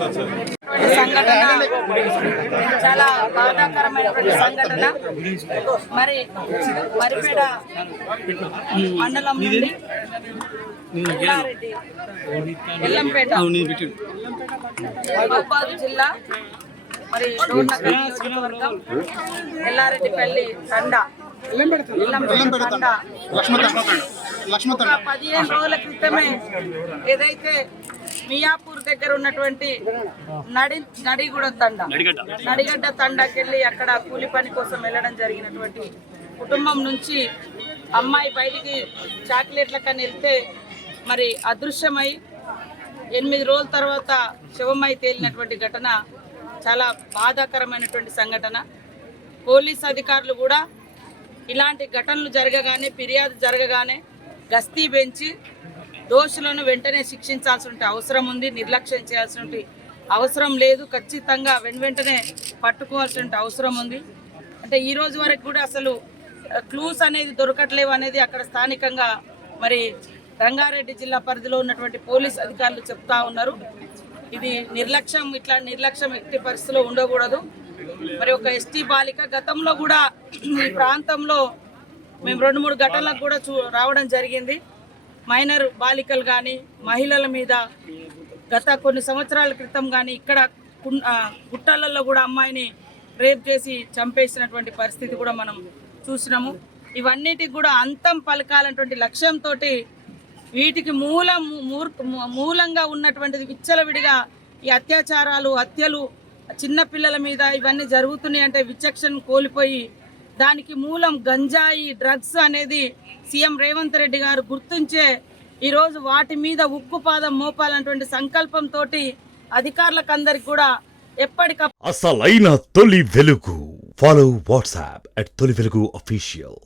సంఘటన చాలా బాధాకరమైనటువంటి సంఘటన. మరి మరిపేడ మండలం నుండి ఎల్లంపేట మహబూబాబాద్ జిల్లా మరి డోర్నకల్ నియోజకవర్గం ఎల్లారెడ్డిపల్లి తండా ఎల్లంపేట తండా 15 రోజుల క్రితమే ఏదైతే మియాపూర్ దగ్గర ఉన్నటువంటి నడిగడ్డ తండాకి వెళ్ళి అక్కడ కూలి పని కోసం వెళ్ళడం జరిగినటువంటి కుటుంబం నుంచి అమ్మాయి బయటికి చాక్లెట్లకని వెళ్తే మరి అదృశ్యమై 8 రోజుల తర్వాత శవమై తేలినటువంటి ఘటన చాలా బాధాకరమైనటువంటి సంఘటన. పోలీస్ అధికారులు కూడా ఇలాంటి ఘటనలు జరగగానే, ఫిర్యాదు జరగగానే గస్తీ పెంచి దోషులను వెంటనే శిక్షించాల్సిన అవసరం ఉంది. నిర్లక్ష్యం చేయాల్సిన అవసరం లేదు. ఖచ్చితంగా వెంటనే పట్టుకోవాల్సిన అవసరం ఉంది. అంటే ఈ రోజు వరకు కూడా అసలు క్లూస్ అనేది దొరకట్లేవు అనేది అక్కడ స్థానికంగా మరి రంగారెడ్డి జిల్లా పరిధిలో ఉన్నటువంటి పోలీస్ అధికారులు చెప్తా ఉన్నారు. ఇది నిర్లక్ష్యం, ఇట్లా నిర్లక్ష్యం ఎట్టి పరిస్థితిలో ఉండకూడదు. మరి ఒక ఎస్టీ బాలిక గతంలో కూడా ఈ ప్రాంతంలో మేము 2-3 ఘటనలకు కూడా రావడం జరిగింది. మైనర్ బాలికలు కానీ మహిళల మీద గత కొన్ని సంవత్సరాల క్రితం కానీ ఇక్కడ గుట్టలలో కూడా అమ్మాయిని రేప్ చేసి చంపేసినటువంటి పరిస్థితి కూడా మనం చూసినాము. ఇవన్నిటికి కూడా అంతం పలకాలన్నటువంటి లక్ష్యంతో వీటికి మూలంగా ఉన్నటువంటిది విచ్చలవిడిగా ఈ అత్యాచారాలు, హత్యలు చిన్నపిల్లల మీద ఇవన్నీ జరుగుతున్నాయి అంటే విచక్షణ కోల్పోయి దానికి మూలం గంజాయి, డ్రగ్స్ అనేది సీఎం రేవంత్ రెడ్డి గారు గుర్తించే ఈరోజు వాటి మీద ఉక్కుపాదం మోపాలన్నటువంటి సంకల్పంతో అధికారులకు అందరికి కూడా ఎప్పటికప్పుడు అసలైన తొలి వెలుగు. ఫాలో వాట్సాప్ @తొలి వెలుగు official.